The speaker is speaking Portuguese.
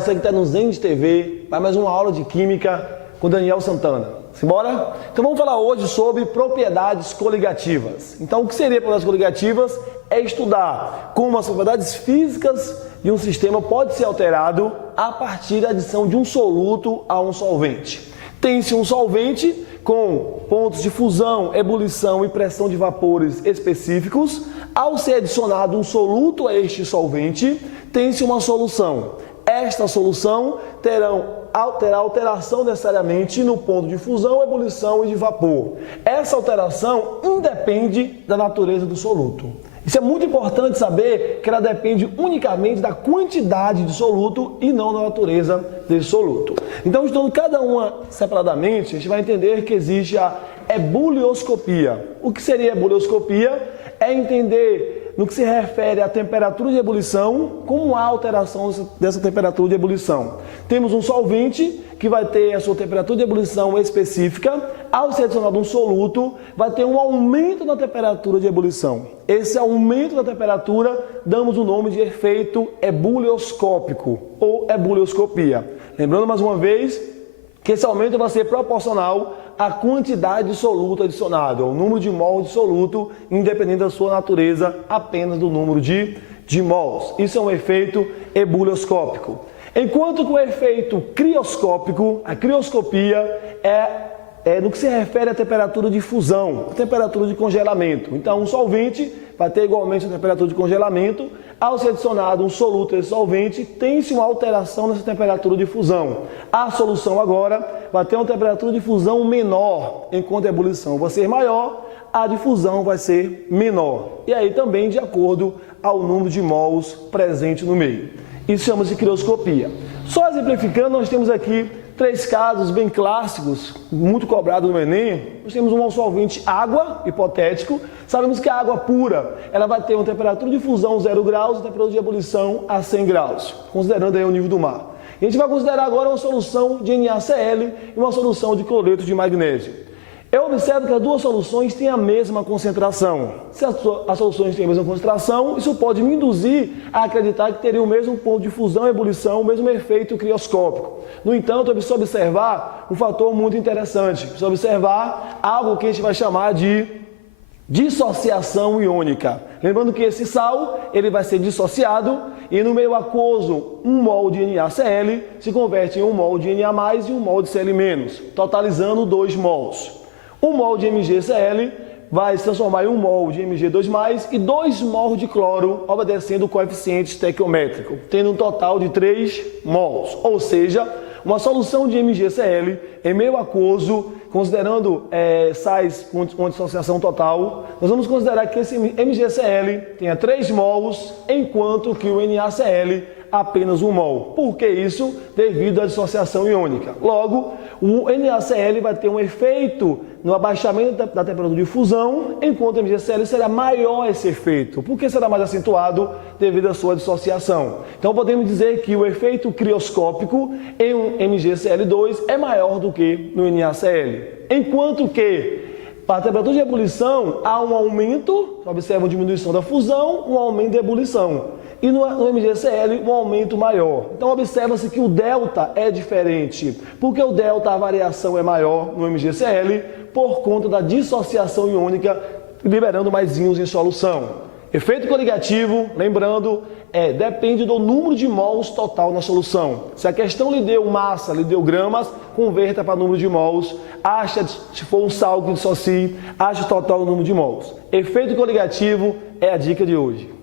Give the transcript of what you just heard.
você que está no Zenit TV, para mais uma aula de Química com Daniel Santana. Simbora? Então vamos falar hoje sobre propriedades coligativas. Então o que seria propriedades coligativas? É estudar como as propriedades físicas de um sistema pode ser alterado a partir da adição de um soluto a um solvente. Tem-se um solvente com pontos de fusão, ebulição e pressão de vapores específicos. Ao ser adicionado um soluto a este solvente, tem-se uma solução. Esta solução terá alteração necessariamente no ponto de fusão, ebulição e de vapor. Essa alteração independe da natureza do soluto. Isso é muito importante saber que ela depende unicamente da quantidade de soluto e não da natureza desse soluto. Então, estudando cada uma separadamente, a gente vai entender que existe a ebulioscopia. O que seria a ebulioscopia? É entender no que se refere à temperatura de ebulição, como há alteração dessa temperatura de ebulição. Temos um solvente que vai ter a sua temperatura de ebulição específica. Ao ser adicionado um soluto, vai ter um aumento na temperatura de ebulição. Esse aumento da temperatura damos o nome de efeito ebulioscópico ou ebulioscopia. Lembrando mais uma vez que esse aumento vai ser proporcional à quantidade de soluto adicionado, ao número de mols de soluto, independente da sua natureza, apenas do número de mols. Isso é um efeito ebulioscópico. Enquanto que o efeito crioscópico, a crioscopia é no que se refere à temperatura de fusão, a temperatura de congelamento. Então, um solvente vai ter igualmente a temperatura de congelamento. Ao ser adicionado um soluto a esse solvente, tem-se uma alteração nessa temperatura de fusão. A solução agora vai ter uma temperatura de fusão menor, enquanto a ebulição vai ser maior, a difusão vai ser menor. E aí também de acordo ao número de mols presente no meio. Isso chama-se crioscopia. Só exemplificando, nós temos aqui três casos bem clássicos, muito cobrados no Enem. Nós temos um solvente água, hipotético. Sabemos que a água pura, ela vai ter uma temperatura de fusão 0 graus e temperatura de ebulição a 100 graus, considerando aí o nível do mar. E a gente vai considerar agora uma solução de NaCl e uma solução de cloreto de magnésio. Eu observo que as duas soluções têm a mesma concentração. Se as soluções têm a mesma concentração, isso pode me induzir a acreditar que teria o mesmo ponto de fusão e ebulição, o mesmo efeito crioscópico. No entanto, eu preciso observar um fator muito interessante. Preciso observar algo que a gente vai chamar de dissociação iônica. Lembrando que esse sal ele vai ser dissociado e no meio aquoso 1 mol de NaCl se converte em 1 mol de Na+, e 1 mol de Cl-, totalizando 2 mols. 1 mol de MgCl vai se transformar em 1 mol de Mg2+, e 2 mols de cloro, obedecendo o coeficiente estequiométrico, tendo um total de 3 mols. Ou seja, uma solução de MgCl em meio aquoso, considerando sais com dissociação total, nós vamos considerar que esse MgCl tenha 3 mols, enquanto que o NaCl apenas 1 mol. Por que isso? Devido à dissociação iônica. Logo, o NaCl vai ter um efeito no abaixamento da temperatura de fusão, enquanto o MgCl será maior esse efeito. Por que será mais acentuado? Devido à sua dissociação. Então podemos dizer que o efeito crioscópico em um MgCl2 é maior do que no NaCl. Enquanto que para a temperatura de ebulição há um aumento, observa uma diminuição da fusão, um aumento da ebulição. E no MgCl um aumento maior. Então observa-se que o delta é diferente. Porque o delta, a variação é maior no MgCl por conta da dissociação iônica, liberando mais íons em solução. Efeito coligativo, lembrando, depende do número de mols total na solução. Se a questão lhe deu massa, lhe deu gramas, converta para número de mols. Acha, se for um sal que dissocie, acha o total do número de mols. Efeito coligativo é a dica de hoje.